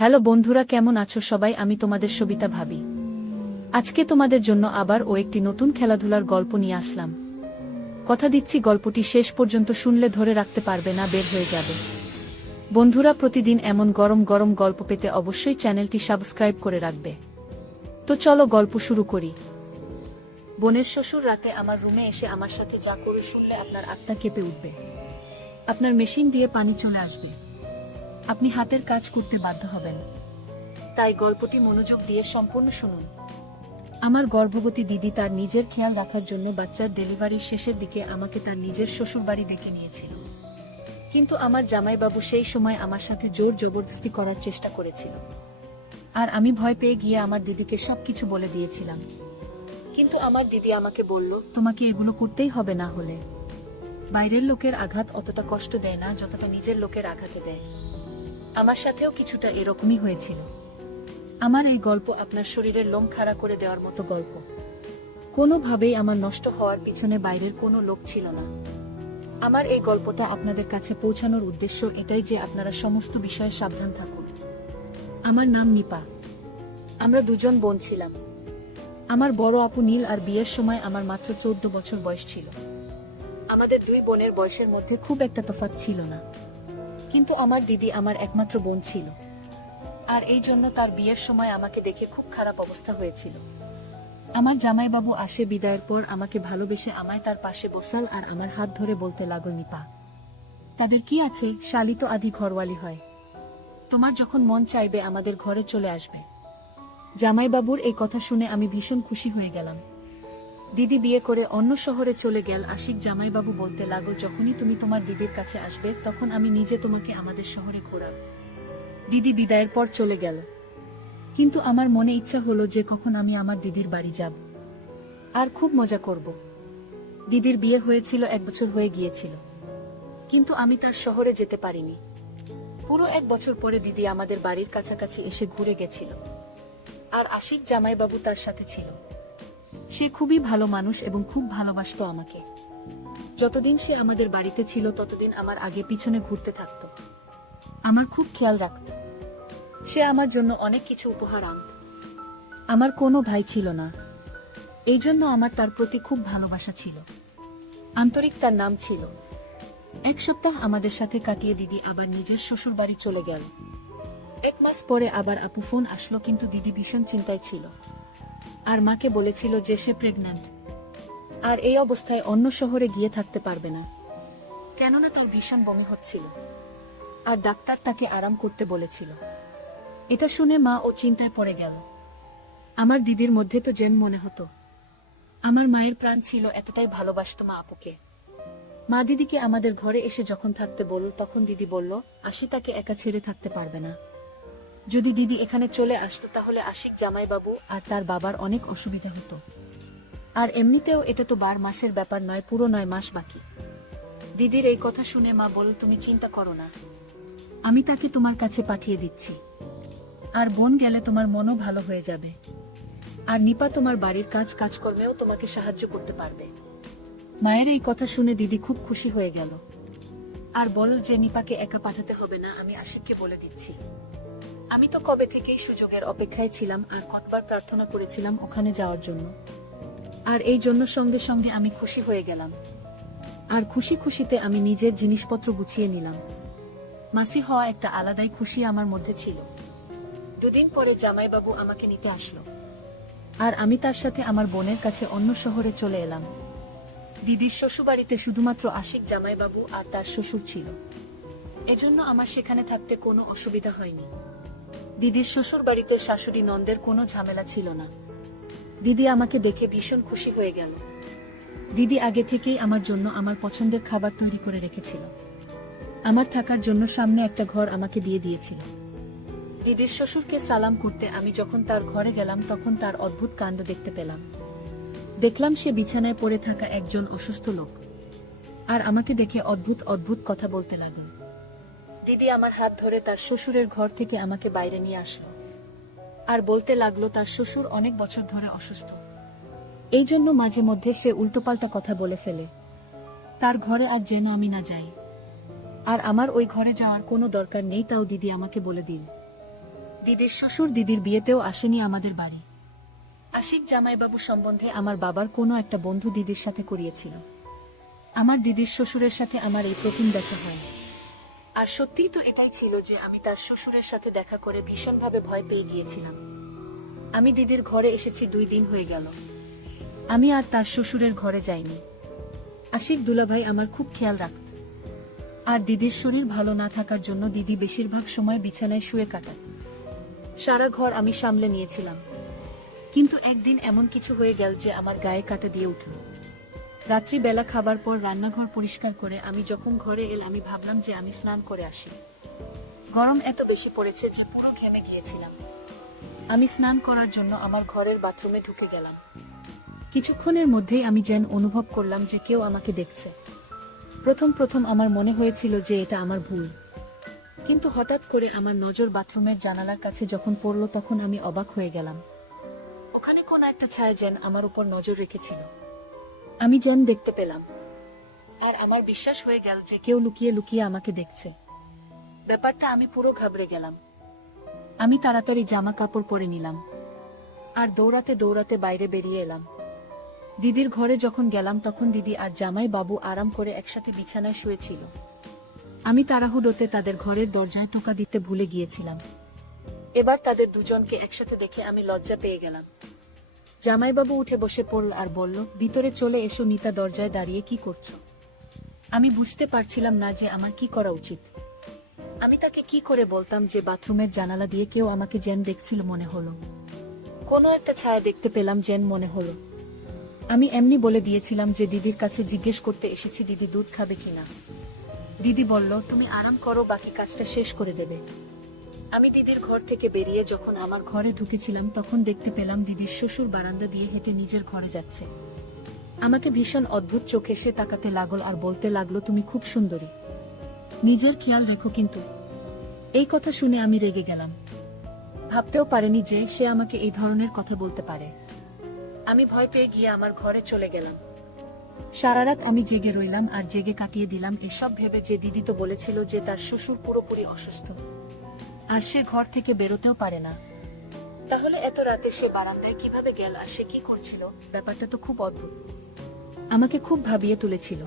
Hello বন্ধুরা, কেমন আছো সবাই? আমি তোমাদের সবিতা ভাবি। আজকে তোমাদের জন্য আবার একটি নতুন খেলাধুলার গল্প নিয়ে আসলাম। কথা দিচ্ছি, গল্পটি শেষ পর্যন্ত শুনলে ধরে রাখতে পারবে না, বের হয়ে যাবে। বন্ধুরা, প্রতিদিন এমন গরম গরম গল্প পেতে অবশ্যই চ্যানেলটি সাবস্ক্রাইব করে রাখবে। তো চলো গল্প শুরু করি। বোনের শ্বশুর রাতে আমার রুমে এসে আমার সাথে যা করে শুনলে আপনার আত্মা কেঁপে উঠবে। আপনার মেশিন দিয়ে পানি চলে আসবে, আপনি হাতের কাজ করতে বাধ্য হবেন। তাই গল্পটি মনোযোগ দিয়ে সম্পূর্ণ শুনুন। আমার গর্ভবতী দিদি তার নিজের খেয়াল রাখার জন্য বাচ্চার ডেলিভারির শেষের দিকে আমাকে তার নিজের শ্বশুরবাড়ি ডেকে নিয়েছিল। কিন্তু আমার জামাইবাবু সেই সময় আমার সাথে জোর জবরদস্তি করার চেষ্টা করেছিল, আর আমি ভয় পেয়ে গিয়ে আমার দিদিকে সবকিছু বলে দিয়েছিলাম। কিন্তু আমার দিদি আমাকে বলল, তোমাকে এগুলো করতেই হবে, না হলে বাইরের লোকের আঘাত অতটা কষ্ট দেয় না যতটা নিজের লোকের আঘাতে দেয়। আমার সাথেও কিছুটা এরকমই হয়েছিল। আমার এই গল্প আপনার শরীরের লোম খাড়া করে দেওয়ার মতো গল্প। কোনোভাবেই আমার নষ্ট হওয়ার পিছনে বাইরের কোনো লোক ছিল না। আমার এই গল্পটা আপনাদের কাছে পৌঁছানোর উদ্দেশ্য এটাই যে আপনারা সমস্ত বিষয়ে সাবধান থাকুন। আমার নাম নিপা। আমরা দুজন বোন ছিলাম। আমার বড় আপু নীল, আর বিয়ের সময় আমার মাত্র 14 বছর বয়স ছিল। আমাদের দুই বোনের বয়সের মধ্যে খুব একটা তফাৎ ছিল না, কিন্তু আমার দিদি আমার একমাত্র বোন ছিল, আর এই জন্য তার বিয়ের সময় আমাকে দেখে খুব খারাপ অবস্থা হয়েছিল। আমার জামাইবাবু আসে বিদায়ের পর আমাকে ভালোবেসে আমায় তার পাশে বসাল আর আমার হাত ধরে বলতে লাগল, নিপা, তাদের কি আছে, শালি তো আধি ঘরওয়ালি হয়, তোমার যখন মন চাইবে আমাদের ঘরে চলে আসবে। জামাইবাবুর এই কথা শুনে আমি ভীষণ খুশি হয়ে গেলাম। দিদি বিয়ে করে অন্য শহরে চলে গেল। আশিক জামাইবাবু বলতে লাগল, যখনই তুমি তোমার দিদির কাছে আসবে তখন আমি নিজে তোমাকে আমাদের শহরে ঘোরাব। দিদি বিদায়ের পর চলে গেল, কিন্তু আমার মনে ইচ্ছা হলো যে কখন আমি আমার দিদির বাড়ি যাব আর খুব মজা করব। দিদির বিয়ে হয়েছিল 1 বছর হয়ে গিয়েছিল, কিন্তু আমি তার শহরে যেতে পারিনি। পুরো 1 বছর পরে দিদি আমাদের বাড়ির কাছাকাছি এসে ঘুরে গেছিল, আর আশিক জামাইবাবু তার সাথে ছিল। সে খুবই ভালো মানুষ এবং খুব ভালোবাসতো আমাকে। যতদিন সে আমাদের বাড়িতে ছিল ততদিন আমার আগে পিছনে ঘুরতে থাকতো, আমার খুব খেয়াল রাখত। সে আমার জন্য অনেক কিছু উপহার আনত। আমার কোনো ভাই ছিল না, এই জন্য আমার তার প্রতি খুব ভালোবাসা ছিল। আন্তরিক তার নাম ছিল। 1 সপ্তাহ আমাদের সাথে কাটিয়ে দিদি আবার নিজের শ্বশুর বাড়ি চলে গেল। 1 মাস পরে আবার আপু ফোন আসলো, কিন্তু দিদি ভীষণ চিন্তায় ছিল আর মাকে বলেছিল যে সে প্রেগন্যান্ট, আর এই অবস্থায় অন্য শহরে গিয়ে থাকতে পারবে না, কেননা তার ভীষণ বমি হচ্ছিল আর ডাক্তার তাকে আরাম করতে বলেছিল। এটা শুনে মা ও চিন্তায় পড়ে গেল। আমার দিদির মধ্যে তো যেন মনে হতো আমার মায়ের প্রাণ ছিল, এতটাই ভালোবাসতো মা আপুকে। মা দিদিকে আমাদের ঘরে এসে যখন থাকতে বলল তখন দিদি বলল, আশি তাকে একা ছেড়ে থাকতে পারবে না। যদি দিদি এখানে চলে আসতো তাহলে আশিক জামাইবাবু আর তার বাবার অনেক অসুবিধা হতো, আর এমনিতেও এটা তো 12 মাসের ব্যাপার নয়, পুরো 9 মাস বাকি। দিদির এই কথা শুনে মা বলল, তুমি চিন্তা করো না, আমি তাকে তোমার কাছে পাঠিয়ে দিচ্ছি, আর বোন গেলে তোমার মনও ভালো হয়ে যাবে, আর নিপা তোমার বাড়ির কাজকর্মেও তোমাকে সাহায্য করতে পারবে। মায়ের এই কথা শুনে দিদি খুব খুশি হয়ে গেল আর বলল যে নিপাকে একা পাঠাতে হবে না, আমি আশিককে বলে দিচ্ছি। আমি তো কবে থেকেই সুযোগের অপেক্ষায় ছিলাম আর কতবার প্রার্থনা করেছিলাম ওখানে যাওয়ার জন্য, আর এই জন্য সঙ্গে সঙ্গে আমি খুশি হয়ে গেলাম। আর খুশি খুশিতে আমি নিজের জিনিসপত্র গুছিয়ে নিলাম। মাসি হওয়া একটা আলাদাই খুশি আমার মধ্যে ছিল। 2 দিন পরে জামাইবাবু আমাকে নিতে আসলো, আর আমি তার সাথে আমার বোনের কাছে অন্য শহরে চলে এলাম। দিদির শ্বশুরবাড়িতে শুধুমাত্র আশিক জামাইবাবু আর তার শ্বশুর ছিল, এজন্য আমার সেখানে থাকতে কোনো অসুবিধা হয়নি। দিদির শ্বশুর বাড়িতে শাশুড়ি নন্দের কোনো ঝামেলা ছিল না। দিদি আমাকে দেখে ভীষণ খুশি হয়ে গেল। দিদি আগে থেকেই আমার জন্য আমার পছন্দের খাবার তৈরি করে রেখেছিল। আমার থাকার জন্য সামনে একটা ঘর আমাকে দিয়ে দিয়েছিল। দিদির শ্বশুরকে সালাম করতে আমি যখন তার ঘরে গেলাম তখন তার অদ্ভুত কাণ্ড দেখতে পেলাম। দেখলাম সে বিছানায় পড়ে থাকা একজন অসুস্থ লোক, আর আমাকে দেখে অদ্ভুত অদ্ভুত কথা বলতে লাগল। দিদি আমার হাত ধরে তার শ্বশুরের ঘর থেকে আমাকে বাইরে নিয়ে আসলো আর বলতে লাগলো তার শ্বশুর অনেক বছর ধরে অসুস্থ, এই জন্য মাঝে মধ্যে সে উল্টোপাল্টা কথা বলে ফেলে। তার ঘরে আর যেন আমি না যাই, আর আমার ওই ঘরে যাওয়ার কোনো দরকার নেই, তাও দিদি আমাকে বলে দিল। দিদির শ্বশুর দিদির বিয়েতেও আসেনি আমাদের বাড়ি। আশিক জামাইবাবু সম্বন্ধে আমার বাবার কোনো একটা বন্ধু দিদির সাথে করিয়েছিল। আমার দিদির শ্বশুরের সাথে আমার এই প্রথম দেখা হয়। আর সত্যিই তো এটাই ছিল যে আমি তার শ্বশুরের সাথে দেখা করে ভীষণভাবে ভয় পেয়ে গিয়েছিলাম। আমি দিদির ঘরে এসেছি 2 দিন হয়ে গেল। আমি আর তার শ্বশুরের ঘরে যাইনি। আশিক দুলাভাই আমার খুব খেয়াল রাখত। আর দিদির শরীর ভালো না থাকার জন্য দিদি বেশিরভাগ সময় বিছানায় শুয়ে কাটাত। সারা ঘর আমি সামলে নিয়েছিলাম। কিন্তু একদিন এমন কিছু হয়ে গেল যে আমার গায়ে কাঁটা দিয়ে উঠল। রাত্রিবেলা খাবার পর রান্নাঘর পরিষ্কার করে আমি যখন ঘরে এলাম আমি ভাবলাম যে আমি স্নান করে আসি। গরম এত বেশি পড়েছে যে পুরো ঘেমে গিয়েছিলাম। আমি স্নান করার জন্য আমার ঘরের বাথরুমে ঢুকে গেলাম। কিছুক্ষণের মধ্যেই আমি যেন অনুভব করলাম যে কেউ আমাকে দেখছে। প্রথম আমার মনে হয়েছিল যে এটা আমার ভুল। কিন্তু হঠাৎ করে আমার নজর বাথরুমের জানালার কাছে যখন পড়ল তখন আমি অবাক হয়ে গেলাম। ওখানে কোন একটা ছায়া যেন আমার উপর নজর রেখেছিল। আমি যেন দেখতে পেলাম। আর আমার বিশ্বাস হয়ে গেল যে কেউ লুকিয়ে লুকিয়ে আমাকে দেখছে। ব্যাপারটা আমি পুরো ঘাবড়ে গেলাম। আমি তাড়াতাড়ি জামা কাপড় পরে নিলাম আর দৌড়াতে দৌড়াতে বাইরে বেরিয়ে এলাম। দিদির ঘরে যখন গেলাম তখন দিদি আর জামাই বাবু আরাম করে একসাথে বিছানায় শুয়েছিল। আমি তাড়াহুড়োতে তাদের ঘরের দরজায় টোকা দিতে ভুলে গিয়েছিলাম। এবার তাদের দুজনকে একসাথে দেখে আমি লজ্জা পেয়ে গেলাম। জামাইবাবু উঠে বসে পড়ল আর বলল, ভিতরে চলে এসো। নিতা দরজায় দাঁড়িয়ে কি করছো? আমি বুঝতে পারছিলাম না যে আমার কি করা উচিত। আমি তাকে কি করে বলতাম যে বাথরুমের জানালা দিয়ে কেউ আমাকে যেন দেখছিল মনে হলো। কোনো একটা ছায়া দেখতে পেলাম যেন মনে হলো। আমি এমনি বলে দিয়েছিলাম যে দিদির কাছে জিজ্ঞেস করতে এসেছি দিদি দুধ খাবে কিনা। দিদি বলল, তুমি আরাম করো, বাকি কাজটা শেষ করে দেবে। আমি দিদির ঘর থেকে বেরিয়ে যখন আমার ঘরে ঢুকেছিলাম তখন দেখতে পেলাম দিদির শ্বশুর বারান্দা দিয়ে হেঁটে নিজের ঘরে যাচ্ছে। আমাকে ভীষণ অদ্ভুত চোখে সে তাকাতে লাগল আর বলতে লাগলো, তুমি খুব সুন্দরী, নিজের খেয়াল রেখো কিন্তু। এই কথা শুনে আমি রেগে গেলাম। ভাবতেও পারিনি যে সে আমাকে এই ধরনের কথা বলতে পারে। আমি ভয় পেয়ে গিয়ে আমার ঘরে চলে গেলাম। সারা রাত আমি জেগে রইলাম আর জেগে কাটিয়ে দিলাম এসব ভেবে যে দিদি তো বলেছিল যে তার শ্বশুর পুরোপুরি অসুস্থ আর সে ঘর থেকে বেরোতেও পারে না। তাহলে এত রাতে সে বারান্দায় কিভাবে গেল আর সে কি করছিল? ব্যাপারটা তো খুব অদ্ভুত। আমাকে খুব ভাবিয়ে তুলেছিল।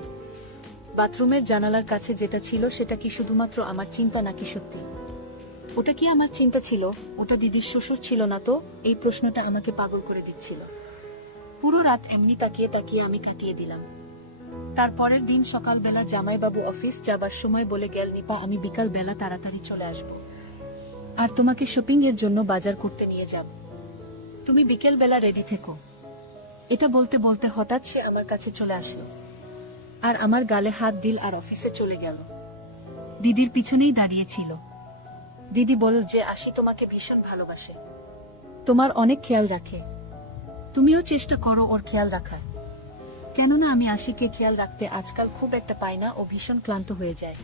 বাথরুমের জানালার কাছে যেটা ছিল সেটা কি শুধুমাত্র আমার চিন্তা নাকি সত্যি? ওটা কি আমার চিন্তা ছিল? ওটা দিদির শ্বশুর ছিল না তো? এই প্রশ্নটা আমাকে পাগল করে দিচ্ছিল। পুরো রাত এমনি তাকিয়ে তাকিয়ে আমি কাটিয়ে দিলাম। তারপরের দিন সকালবেলা জামাইবাবু অফিস যাবার সময় বলে গেল, নিপা আমি বিকাল বেলা তাড়াতাড়ি চলে আসব আর তোমাকে শপিং এর জন্য বাজার করতে নিয়ে যাব। তুমি বিকেল বেলা রেডি থেকো। এটা বলতে বলতে হঠাৎ সে আমার কাছে চলে আসলো আর আমার গালে হাত দিল আর অফিসে চলে গেল। দিদির পিছনেই দাঁড়িয়ে ছিল। দিদি বলল যে আশি তোমাকে ভীষণ ভালোবাসে, তোমার অনেক খেয়াল রাখে, তুমিও চেষ্টা করো ওর খেয়াল রাখার। কেননা আমি আশিকে খেয়াল রাখতে আজকাল খুব একটা পাই না, ও ভীষণ ক্লান্ত হয়ে যায়।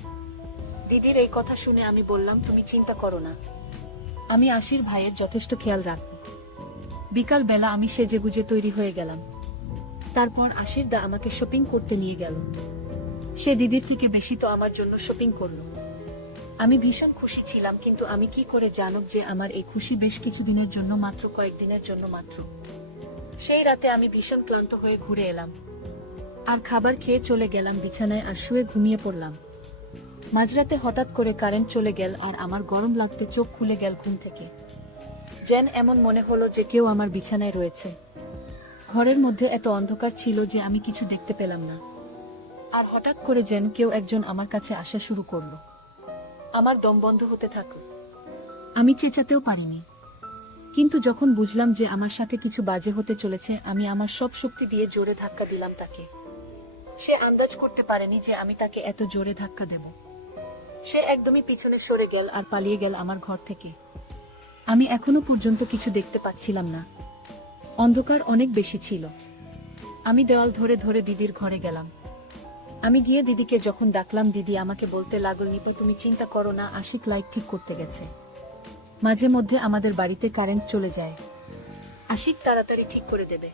দিদির এই কথা শুনে আমি বললাম, তুমি চিন্তা করো না, আমি আশির ভাইয়ের যথেষ্ট খেয়াল রাখব। বিকাল বেলা আমি সেজেগুজে তৈরি হয়ে গেলাম। তারপর আশির দা আমাকে শপিং করতে নিয়ে গেল। সে দিদির থেকে বেশি তো আমার জন্য শপিং করলো। আমি ভীষণ খুশি ছিলাম, কিন্তু আমি কি করে জানব যে আমার এই খুশি বেশ কিছুদিনের জন্য মাত্র, কয়েকদিনের জন্য মাত্র। সেই রাতে আমি ভীষণ ক্লান্ত হয়ে ঘুরে এলাম আর খাবার খেয়ে চলে গেলাম বিছানায় আর শুয়ে ঘুমিয়ে পড়লাম। মাঝরাতে হঠাৎ করে কারেন্ট চলে গেল আর আমার গরম লাগতে চোখ খুলে গেল ঘুম থেকে। যেন এমন মনে হলো যে কেউ আমার বিছানায় রয়েছে। ঘরের মধ্যে এত অন্ধকার ছিল যে আমি কিছু দেখতে পেলাম না। আর হঠাৎ করে যেন কেউ একজন আমার কাছে আসা শুরু করলো। আমার দম বন্ধ হতে থাকলো। আমি চেঁচাতেও পারিনি। কিন্তু যখন বুঝলাম যে আমার সাথে কিছু বাজে হতে চলেছে, আমি আমার সব শক্তি দিয়ে জোরে ধাক্কা দিলাম তাকে। সে আন্দাজ করতে পারেনি যে আমি তাকে এত জোরে ধাক্কা দেব। সে একদমই পিছনে সরে গেল আর পালিয়ে গেল আমার ঘর থেকে। আমি এখনো পর্যন্ত কিছু দেখতে পাচ্ছিলাম না। অন্ধকার অনেক বেশি ছিল। আমি দেওয়াল ধরে ধরে দিদির ঘরে গেলাম। আমি গিয়ে দিদিকে যখন ডাকলাম, দিদি আমাকে বলতে লাগল, নিপা তুমি চিন্তা করো না, আশিক লাইট ঠিক করতে গেছে। মাঝে মধ্যে আমাদের বাড়িতে কারেন্ট চলে যায়, আশিক তাড়াতাড়ি ঠিক করে দেবে।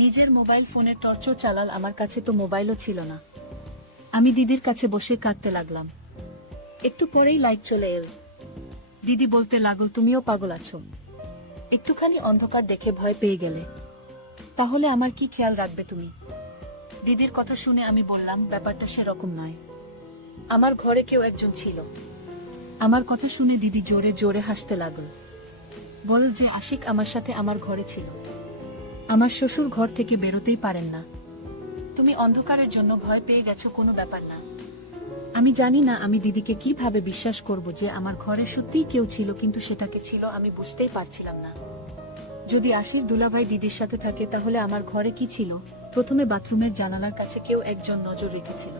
নিজের মোবাইল ফোনের টর্চও চালাল, আমার কাছে তো মোবাইলও ছিল না। আমি দিদির কাছে বসে কাঁদতে লাগলাম। একটু পরেই লাইট চলে এল। দিদি বলতে লাগল, তুমিও পাগল আছো, একটুখানি অন্ধকার দেখে ভয় পেয়ে গেলে, তাহলে আমার কি খেয়াল রাখবে তুমি? দিদির কথা শুনে আমি বললাম, ব্যাপারটা সেরকম নয়, আমার ঘরে কেউ একজন ছিল। আমার কথা শুনে দিদি জোরে জোরে হাসতে লাগল, বল যে আশিক আমার সাথে আমার ঘরে ছিল, আমার শ্বশুর ঘর থেকে বেরোতেই পারেন না, তুমি অন্ধকারের জন্য ভয় পেয়ে গেছো, কোনো ব্যাপার না। আমি জানি না আমি দিদিকে কিভাবে বিশ্বাস করব যে আমার ঘরে সত্যিই কেউ ছিল, কিন্তু সেটাকে ছিল আমি বুঝতেই পারছিলাম না। যদি আশির দুলাভাই দিদির সাথে থাকে তাহলে আমার ঘরে কি ছিল? প্রথমে বাথরুমের জানালার কাছে কেউ একজন নজর রেখেছিল,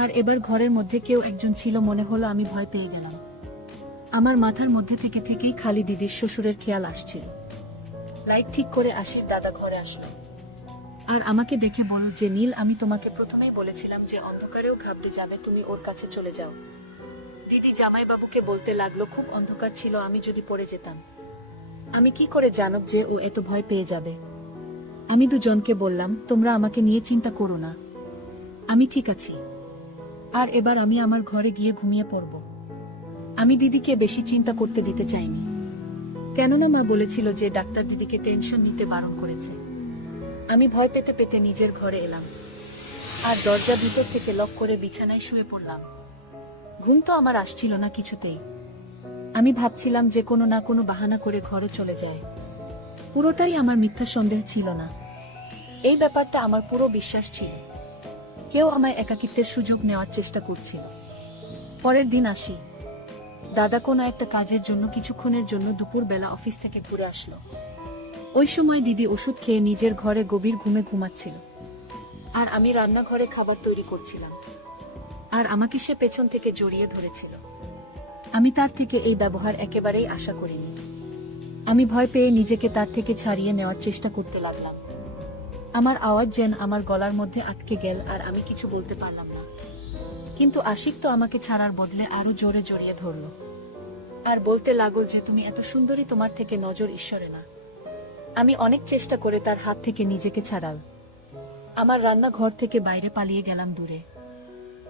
আর এবার ঘরের মধ্যে কেউ একজন ছিল, মনে হলো আমি ভয় পেয়ে গেলাম। আমার মাথার মধ্যে থেকেই খালি দিদির শ্বশুরের খেয়াল আসছিল। লাইট ঠিক করে আশির দাদা ঘরে আসলো আর আমাকে দেখে বলল যে, নীল, আমি তোমাকে প্রথমেই বলেছিলাম যে অন্ধকারেও ঘাবড়ে যাবে, তুমি ওর কাছে চলে যাও। দিদি জামাইবাবুকে বলতে লাগলো, খুব অন্ধকার ছিল, আমি যদি পড়ে যেতাম, আমি কি করে জানব যে ও এত ভয় পেয়ে যাবে? আমি দুজনকে বললাম, তোমরা আমাকে নিয়ে চিন্তা করো না, আমি ঠিক আছি, আর এবার আমি আমার ঘরে গিয়ে ঘুমিয়ে পড়ব। আমি দিদিকে বেশি চিন্তা করতে দিতে চাইনি, কেননা মা বলেছিল যে ডাক্তার দিদিকে টেনশন নিতে বারণ করেছে। আমি ভয় পেতে পেতে নিজের ঘরে এলাম আর দরজা ভিতর থেকে লক করে বিছানায় শুয়ে পড়লাম। ঘুম তো আমার আসছিল না কিছুতেই। আমি ভাবছিলাম যে কোনো না কোনো বাহানা করে ঘরে চলে যায়। পুরোটাই আমার মিথ্যা সন্দেহ ছিল না, এই ব্যাপারটা আমার পুরো বিশ্বাস ছিল। কেউ আমায় একাকিত্বের সুযোগ নেওয়ার চেষ্টা করছিল। পরের দিন আসি, দাদা কোনো একটা কাজের জন্য কিছুক্ষণের জন্য দুপুর বেলা অফিস থেকে ঘুরে আসলো। ওই সময় দিদি ওষুধ খেয়ে নিজের ঘরে গভীর ঘুমে ঘুমাচ্ছিল, আর আমি রান্নাঘরে খাবার তৈরি করছিলাম, আর আমাকে সে পেছন থেকে জড়িয়ে ধরেছিল। আমি তার থেকে এই ব্যবহার একেবারেই আশা করিনি। আমি ভয় পেয়ে নিজেকে তার থেকে ছাড়িয়ে নেওয়ার চেষ্টা করতে লাগলাম। আমার আওয়াজ যেন আমার গলার মধ্যে আটকে গেল আর আমি কিছু বলতে পারলাম না। কিন্তু আশিক তো আমাকে ছাড়ার বদলে আরো জোরে জড়িয়ে ধরল আর বলতে লাগল যে, তুমি এত সুন্দরী, তোমার থেকে নজর ঈশ্বরে না। আমি অনেক চেষ্টা করে তার হাত থেকে নিজেকে ছাড়াল। আমার রান্নাঘর থেকে বাইরে পালিয়ে গেলাম দূরে।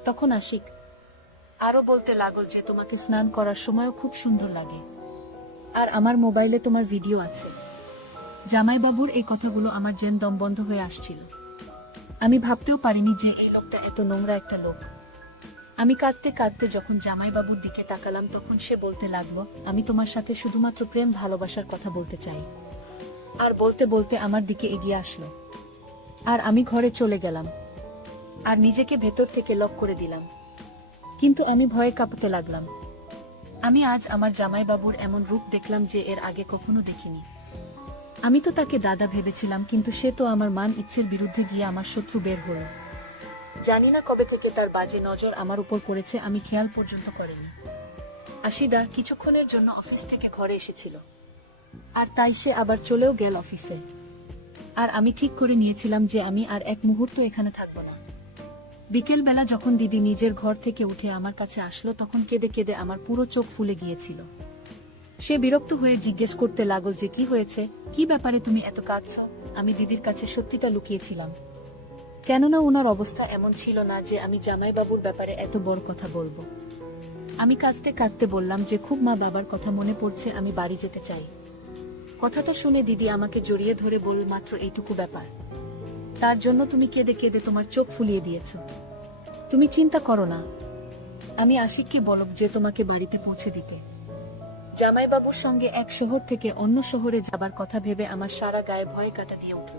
তখন আশিক আরো বলতে লাগল যে, তোমাকে স্নান করার সময়ও খুব সুন্দর লাগে, আর আমার মোবাইলে তোমার ভিডিও আছে। জামাইবাবুর এই কথাগুলো আমার যেন দম বন্ধ হয়ে আসছিল। আমি ভাবতেও পারিনি যে এই লোকটা এত নোংরা একটা লোক। আমি কাঁদতে কাঁদতে যখন জামাইবাবুর দিকে তাকালাম, তখন সে বলতে লাগলো, আমি তোমার সাথে শুধুমাত্র প্রেম ভালোবাসার কথা বলতে চাই। আর বলতে বলতে আমার দিকে এগিয়ে আসলো, আর আমি ঘরে চলে গেলাম আর নিজেকে ভেতর থেকে লক করে দিলাম। কিন্তু আমি ভয়ে কাঁপতে লাগলাম। আমি আজ আমার জামাইবাবুর এমন রূপ দেখলাম যে এর আগে কখনো দেখিনি। আমি তো তাকে দাদা ভেবেছিলাম, কিন্তু সে তো আমার মান ইচ্ছের বিরুদ্ধে গিয়ে আমার শত্রু বের হলো। জানি না কবে থেকে তার বাজে নজর আমার উপর পড়েছে, আমি খেয়াল পর্যন্ত করিনি। আশিদা কিছুক্ষণের জন্য অফিস থেকে ঘরে এসেছিল, আর তাই সে আবার চলেও গেল অফিসে। আর আমি ঠিক করে নিয়েছিলাম যে আমি আর এক মুহূর্ত এখানে থাকবো না। বিকেল বেলা যখন দিদি নিজের ঘর থেকে উঠে আমার কাছে আসলো, তখন কেঁদে কেঁদে আমার পুরো চোখ ফুলে গিয়েছিল। সে বিরক্ত হয়ে জিজ্ঞেস করতে লাগল যে, কি হয়েছে, কি ব্যাপারে তুমি এত কাঁদছো? আমি দিদির কাছে সত্যিটা লুকিয়েছিলাম, কেননা ওনার অবস্থা এমন ছিল না যে আমি জামাইবাবুর ব্যাপারে এত বড় কথা বলবো। আমি কাঁদতে কাঁদতে বললাম যে খুব মা বাবার কথা মনে পড়ছে, আমি বাড়ি যেতে চাই। কথাটা শুনে দিদি আমাকে জড়িয়ে ধরে বলল, মাত্র এইটুকু ব্যাপার, তার জন্য তুমি কেঁদে কেঁদে তোমার চোখ ফুলিয়ে দিয়েছ? তুমি চিন্তা করো না, আমি আশিককে বলব যে তোমাকে বাড়িতে পৌঁছে দিতে। জামাইবাবুর সঙ্গে এক শহর থেকে অন্য শহরে যাবার কথা ভেবে আমার সারা গায়ে ভয় কাটা দিয়ে উঠল।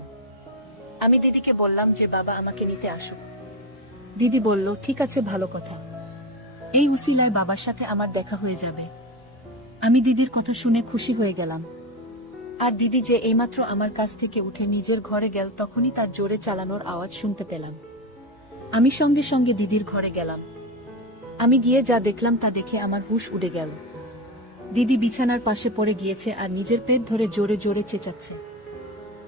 আমি দিদিকে বললাম যে বাবা আমাকে নিতে আসুক। দিদি বলল, ঠিক আছে, ভালো কথা, এই উসিলায় বাবার সাথে আমার দেখা হয়ে যাবে। আমি দিদির কথা শুনে খুশি হয়ে গেলাম। আর দিদি যে এইমাত্র আমার কাছ থেকে উঠে নিজের ঘরে গেল, তখনই তার জোরে চালানোর আওয়াজ শুনতে পেলাম। আমি সঙ্গে সঙ্গে দিদির ঘরে গেলাম। আমি গিয়ে যা দেখলাম তা দেখে আমার হুঁশ উড়ে গেল। দিদি বিছানার পাশে পড়ে গিয়েছে আর নিজের পেট ধরে জোরে জোরে চেঁচাচ্ছে।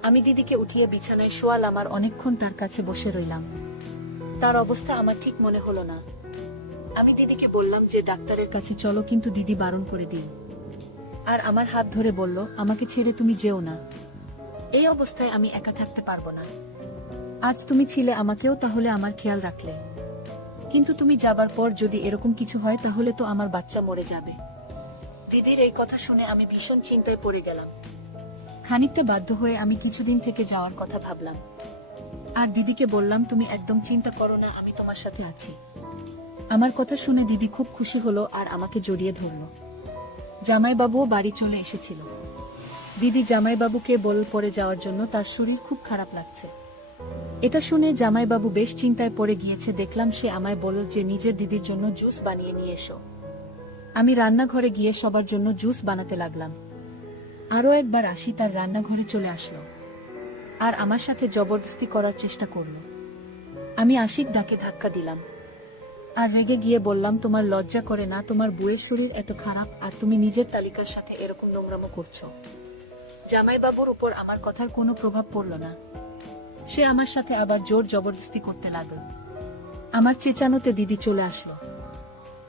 আমি দিদিকে উঠিয়ে বিছানায় শোয়ালাম আর অনেকক্ষণ তার কাছে বসে রইলাম। তার অবস্থা আমার ঠিক মনে হলো না। আমি দিদিকে বললাম যে ডাক্তারের কাছে চলো, কিন্তু দিদি বারণ করে দিল আর আমার হাত ধরে বলল, আমাকে ছেড়ে তুমি যেও না, এই অবস্থায় আমি একা থাকতে পারবো না। আজ তুমি ছিলে আমাকেও, তাহলে আমার খেয়াল রাখলে, কিন্তু তুমি যাবার পর যদি এরকম কিছু হয় তাহলে তো আমার বাচ্চা মরে যাবে। দিদির এই কথা শুনে আমি ভীষণ চিন্তায় পড়ে গেলাম। খানিকটা বাধ্য হয়ে আমি কিছুদিন থেকে যাওয়ার কথা ভাবলাম। আর দিদিকে বললাম, তুমি একদম চিন্তা করো না, আমি তোমার সাথে আছি। আমার কথা শুনে দিদি খুব খুশি হলো আর আমাকে জড়িয়ে ধরলো। জামাইবাবুও বাড়ি চলে এসেছিল। দিদি জামাইবাবুকে বল পড়ে যাওয়ার জন্য তার শরীর খুব খারাপ লাগছে। এটা শুনে জামাইবাবু বেশ চিন্তায় পড়ে গিয়েছে। দেখলাম সে আমায় বলল যে নিজের দিদির জন্য জুস বানিয়ে নিয়ে এসো। আমি রান্নাঘরে গিয়ে সবার জন্য জুস বানাতে লাগলাম। আরও একবার আসি তার রান্নাঘরে চলে আসলো আর আমার সাথে জবরদস্তি করার চেষ্টা করলো। আমি আশিক ডাকে ধাক্কা দিলাম আর রেগে গিয়ে বললাম, তোমার লজ্জা করে না? তোমার বউয়ের শরীর এত খারাপ আর তুমি নিজের তালিকার সাথে এরকম নোংরামো করছো। জামাইবাবুর উপর আমার কথার কোনো প্রভাব পড়ল না। সে আমার সাথে আবার জোর জবরদস্তি করতে লাগল। আমার চেঁচানোতে দিদি চলে আসলো।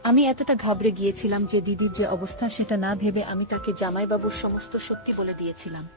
আমি এতটা ঘাবড়ে গিয়েছিলাম যে দিদির যে অবস্থা সেটা না ভেবে আমি তাকে জামাইবাবুর সমস্ত সত্যি বলে দিয়েছিলাম।